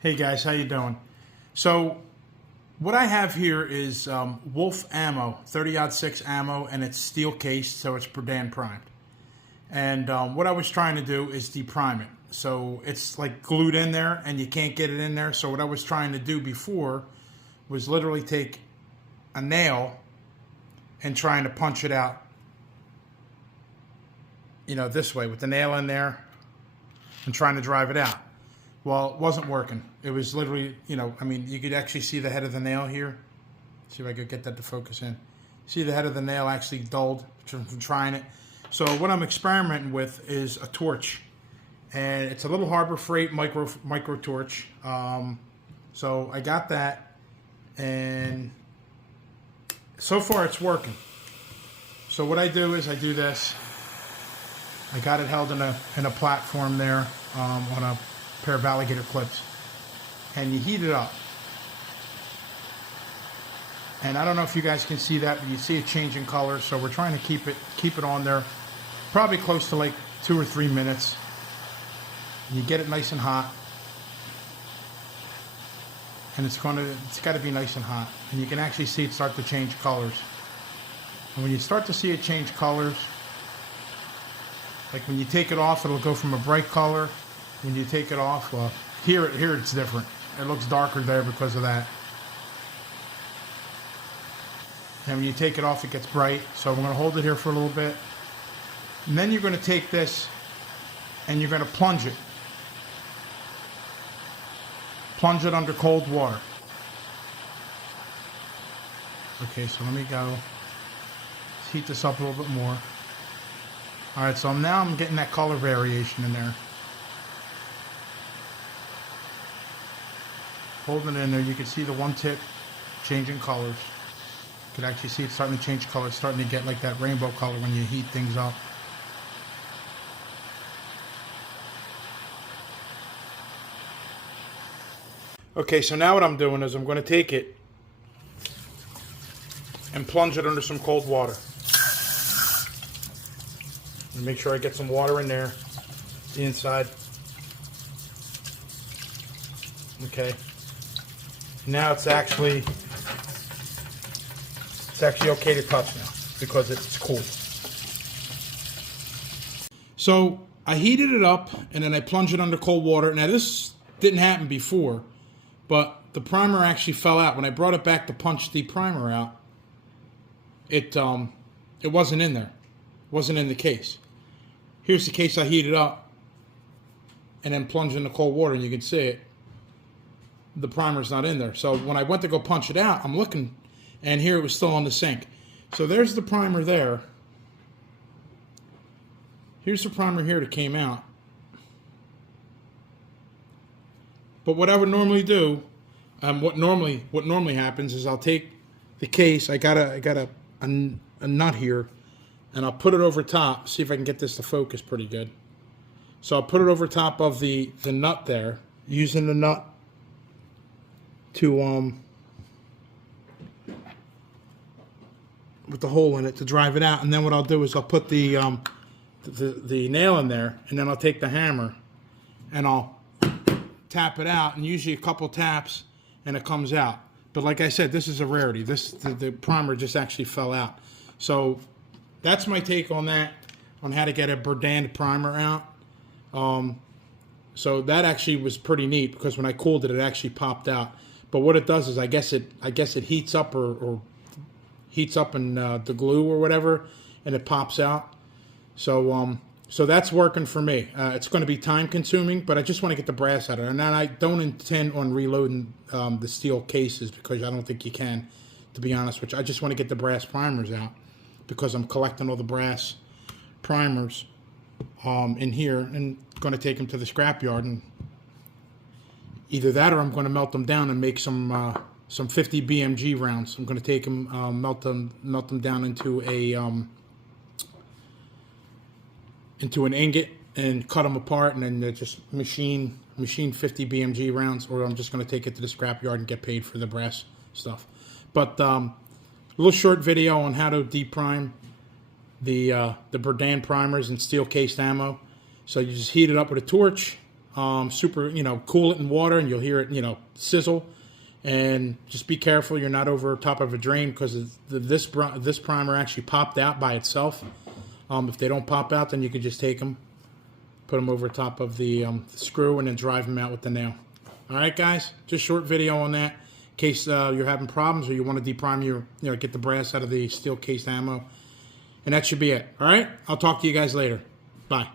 Hey guys, how you doing? So what I have here is Wolf ammo, 30-06 ammo, and it's steel cased, so it's Berdan primed. And what I was trying to do is deprime it. So it's like glued in there, and you can't get it in there. So what I was trying to do before was literally take a nail and trying to punch it out, this way with the nail in there and trying to drive it out. Well, it wasn't working. It was literally, you could actually see the head of the nail here. See if I could get that to focus in. See the head of the nail actually dulled from trying it. So what I'm experimenting with is a torch. And it's a little Harbor Freight micro torch. So I got that. And so far it's working. So what I do is I do this. I got it held in a platform there on a pair of alligator clips, and you heat it up. And I don't know if you guys can see that, but you see it changing color. So we're trying to keep it on there, probably close to like 2 or 3 minutes. You get it nice and hot, and it's got to be nice and hot, and you can actually see it start to change colors. And when you start to see it change colors, like when you take it off, it'll go from a bright color. When you take it off, well, here it's different. It looks darker there because of that. And when you take it off, it gets bright. So I'm going to hold it here for a little bit. And then you're going to take this and you're going to plunge it. Plunge it under cold water. Okay, so let me go. Let's heat this up a little bit more. All right, so now I'm getting that color variation in there. Holding it in there, you can see the one tip changing colors. You can actually see it starting to change colors, starting to get like that rainbow color when you heat things up. Okay, so now what I'm doing is I'm going to take it and plunge it under some cold water. And make sure I get some water in there, the inside. Okay. Now it's actually okay to touch now because it's cool. So I heated it up and then I plunged it under cold water. Now this didn't happen before, but the primer actually fell out. When I brought it back to punch the primer out, it wasn't in there. It wasn't in the case. Here's the case I heated up and then plunged in the cold water, and you can see it. The primer's not in there. So when I went to go punch it out, I'm looking, and here it was still on the sink. So there's the primer there. Here's the primer here that came out. But what I would normally do, what normally happens is I'll take the case. I got a nut here, and I'll put it over top. See if I can get this to focus pretty good. So I'll put it over top of the nut there, using the nut to with the hole in it to drive it out. And then what I'll do is I'll put the nail in there, and then I'll take the hammer and I'll tap it out, and usually a couple taps and it comes out. But like I said, this is a rarity. The primer just actually fell out. So that's my take on that, on how to get a Berdan primer out. So that actually was pretty neat because when I cooled it, it actually popped out. But what it does is I guess it heats up or heats up in the glue or whatever, and it pops out. So so that's working for me. It's going to be time consuming, but I just want to get the brass out of it. And I don't intend on reloading the steel cases because I don't think you can, to be honest with you. I just want to get the brass primers out because I'm collecting all the brass primers in here and going to take them to the scrapyard, and either that or I'm going to melt them down and make some 50 BMG rounds. I'm going to take them, melt them down into an ingot and cut them apart, and then just machine 50 BMG rounds, or I'm just going to take it to the scrapyard and get paid for the brass stuff. But a little short video on how to deprime the Berdan primers and steel cased ammo. So you just heat it up with a torch, super, cool it in water, and you'll hear it, sizzle. And just be careful you're not over top of a drain, because this primer actually popped out by itself. If they don't pop out, then you can just take them, put them over top of the screw, and then drive them out with the nail. All right, guys, just short video on that, in case you're having problems or you want to deprime your, get the brass out of the steel cased ammo. And that should be it. All right, I'll talk to you guys later. Bye.